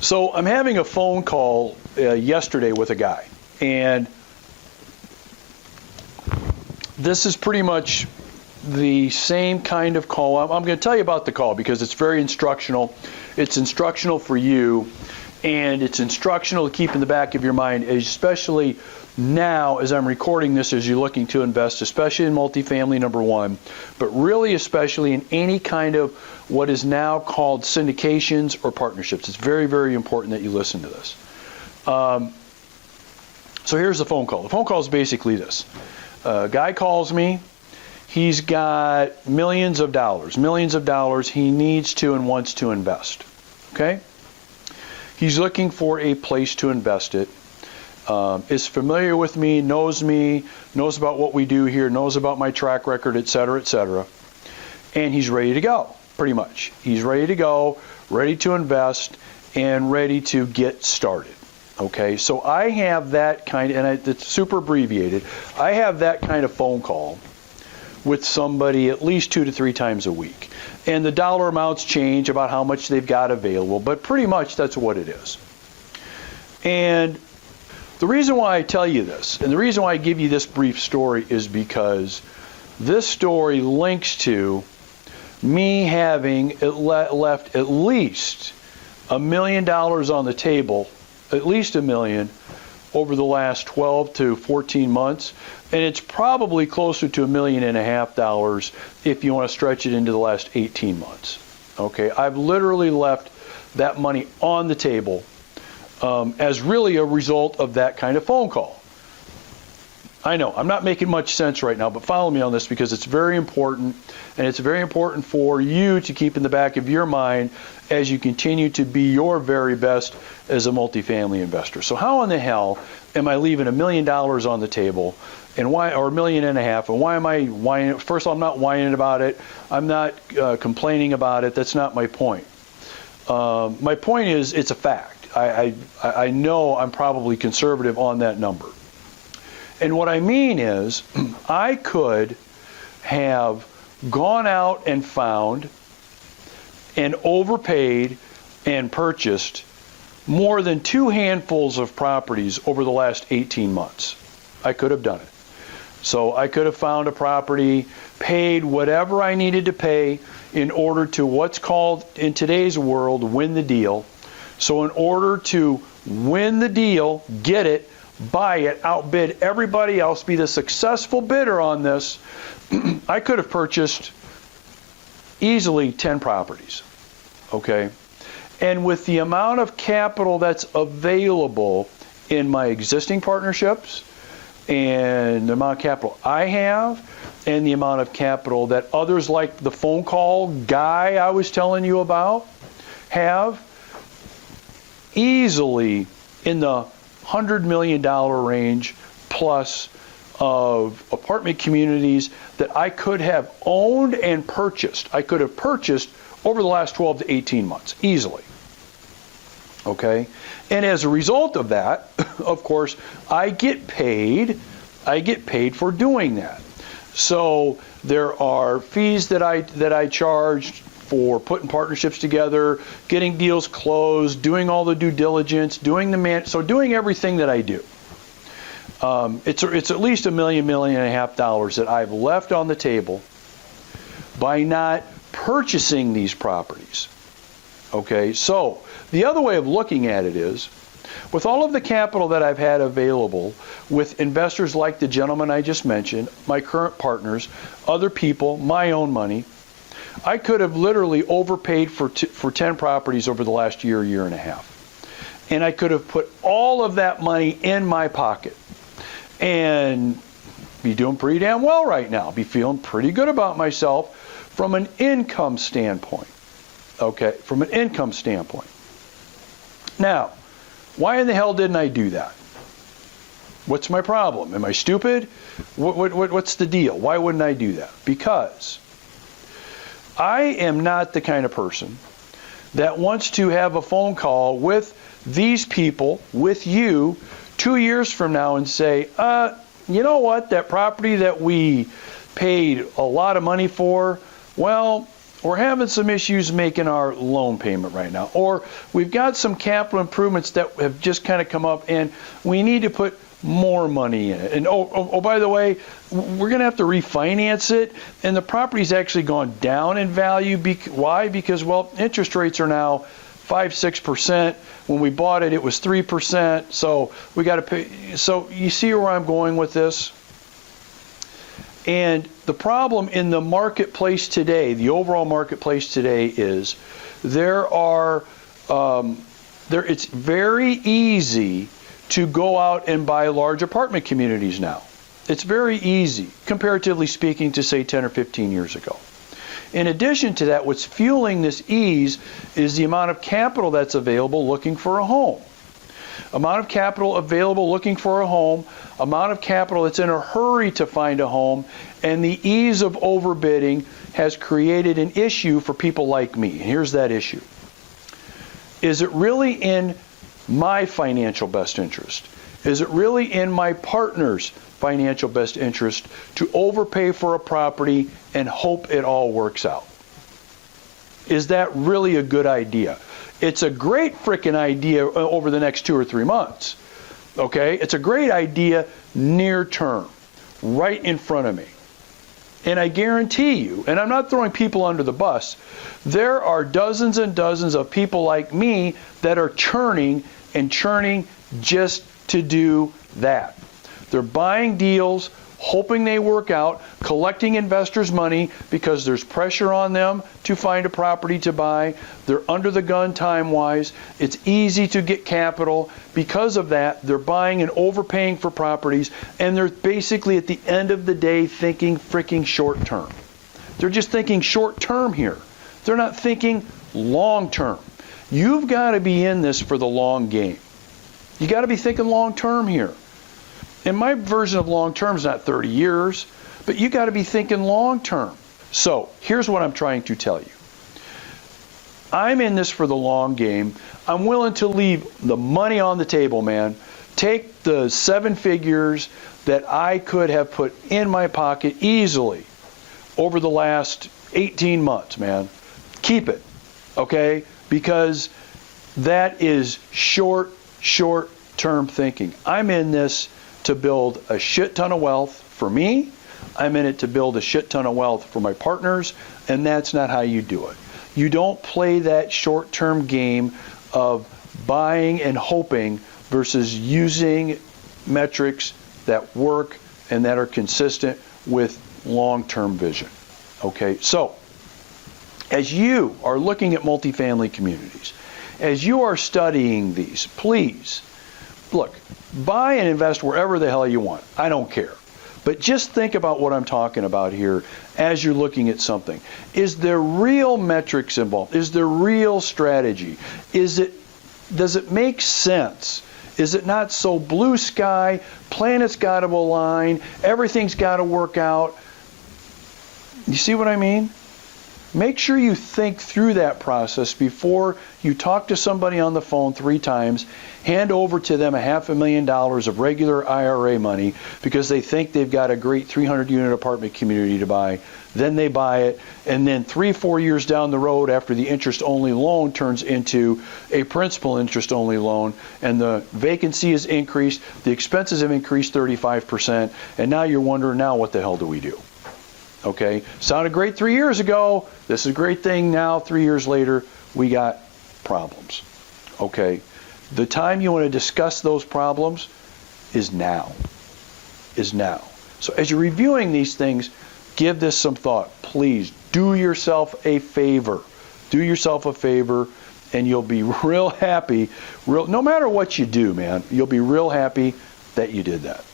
So I'm having a phone call yesterday with a guy, and this is pretty much the same kind of call. I'm going to tell you about the call because it's very instructional. It's instructional for you, and it's instructional to keep in the back of your mind, especially now as I'm recording this, as you're looking to invest, especially in multifamily, number one, but really especially in any kind of what is now called syndications or partnerships. It's very, very important that you listen to this. So here's the phone call. The phone call is basically this. A guy calls me. He's got millions of dollars he needs to and wants to invest. Okay? He's looking for a place to invest it. Is familiar with me, knows about what we do here, knows about my track record, et cetera, and he's ready to go, pretty much. He's ready to go, ready to invest, and ready to get started. Okay, so I have that kind, and it's super abbreviated, I have that kind of phone call with somebody at least 2 to 3 times a week. And the dollar amounts change about how much they've got available, but pretty much that's what it is. And the reason why I tell you this, and the reason why I give you this brief story, is because this story links to me having left at least $1 million on the table, at least $1 million, over the last 12 to 14 months. And it's probably closer to $1.5 million if you want to stretch it into the last 18 months. Okay, I've literally left that money on the table as really a result of that kind of phone call. I know, I'm not making much sense right now, but follow me on this because it's very important, and it's very important for you to keep in the back of your mind as you continue to be your very best as a multifamily investor. So how in the hell am I leaving $1 million on the table, and why, or $1.5 million, and why am I whining? First of all, I'm not whining about it. I'm not complaining about it. That's not my point. My point is, it's a fact. I know I'm probably conservative on that number. And what I mean is, I could have gone out and found and overpaid and purchased more than 2 handfuls of properties over the last 18 months. I could have done it. So I could have found a property, paid whatever I needed to pay in order to, what's called in today's world, win the deal. So in order to win the deal, get it, buy it, outbid everybody else, be the successful bidder on this, I could have purchased easily 10 properties, okay? And with the amount of capital that's available in my existing partnerships, and the amount of capital I have, and the amount of capital that others like the phone call guy I was telling you about have, easily in the $100 million range plus of apartment communities that I could have owned and purchased. I could have purchased over the last 12 to 18 months, easily. Okay? And as a result of that, of course, I get paid for doing that. So there are fees that I charge for putting partnerships together, getting deals closed, doing all the due diligence, doing doing everything that I do. It's at least $1 million, $1.5 million that I've left on the table by not purchasing these properties. Okay, so the other way of looking at it is, with all of the capital that I've had available with investors like the gentleman I just mentioned, my current partners, other people, my own money, I could have literally overpaid for 10 properties over the last year and a half. And I could have put all of that money in my pocket and be doing pretty damn well right now, be feeling pretty good about myself from an income standpoint. Okay, from an income standpoint. Now, why in the hell didn't I do that? What's my problem? Am I stupid? What's the deal? Why wouldn't I do that? Because I am not the kind of person that wants to have a phone call with these people, with you, 2 years from now and say, you know what, that property that we paid a lot of money for, well, We're having some issues making our loan payment right now. Or we've got some capital improvements that have just kind of come up and we need to put more money in it. And oh, by the way, we're going to have to refinance it, and the property's actually gone down in value. Why? Because, well, interest rates are now 5-6%. When we bought it, it was 3%. So we got to pay. So you see where I'm going with this? And the problem in the marketplace today, the overall marketplace today, is it's very easy to go out and buy large apartment communities now. It's very easy, comparatively speaking, to say 10 or 15 years ago. In addition to that, what's fueling this ease is the amount of capital that's available looking for a home. Amount of capital available looking for a home, amount of capital that's in a hurry to find a home, and the ease of overbidding has created an issue for people like me. And here's that issue. Is it really in my financial best interest? Is it really in my partner's financial best interest to overpay for a property and hope it all works out? Is that really a good idea? It's a great frickin' idea over the next 2 or 3 months. Okay? It's a great idea near term, right in front of me. And I guarantee you, and I'm not throwing people under the bus, there are dozens and dozens of people like me that are churning and churning just to do that. They're buying deals, hoping they work out, collecting investors' money because there's pressure on them to find a property to buy. They're under the gun time-wise. It's easy to get capital. Because of that, they're buying and overpaying for properties, and they're basically at the end of the day thinking freaking short-term. They're just thinking short-term here. They're not thinking long-term. You've got to be in this for the long game. You got to be thinking long-term here. And my version of long-term is not 30 years, but you got to be thinking long-term. So here's what I'm trying to tell you. I'm in this for the long game. I'm willing to leave the money on the table, man. Take the 7 figures that I could have put in my pocket easily over the last 18 months, man. Keep it, okay? Because that is short-term thinking. I'm in this to build a shit ton of wealth for me. I'm in it to build a shit ton of wealth for my partners, and that's not how you do it. You don't play that short-term game of buying and hoping versus using metrics that work and that are consistent with long-term vision. Okay, so as you are looking at multifamily communities, as you are studying these, please, look, buy and invest wherever the hell you want. I don't care. But just think about what I'm talking about here as you're looking at something. Is there real metrics involved? Is there real strategy? Does it make sense? Is it not so blue sky, planets got to align, everything's got to work out? You see what I mean? Make sure you think through that process before you talk to somebody on the phone 3 times, hand over to them $500,000 of regular IRA money because they think they've got a great 300-unit apartment community to buy. Then they buy it, and then 3-4 years down the road after the interest-only loan turns into a principal interest-only loan, and the vacancy is increased, the expenses have increased 35%, and now you're wondering, now what the hell do we do? Okay, sounded great 3 years ago. This is a great thing now. 3 years later, we got problems. Okay, the time you want to discuss those problems is now. So as you're reviewing these things, give this some thought. Please do yourself a favor. Do yourself a favor, and you'll be real happy. No matter what you do, man, you'll be real happy that you did that.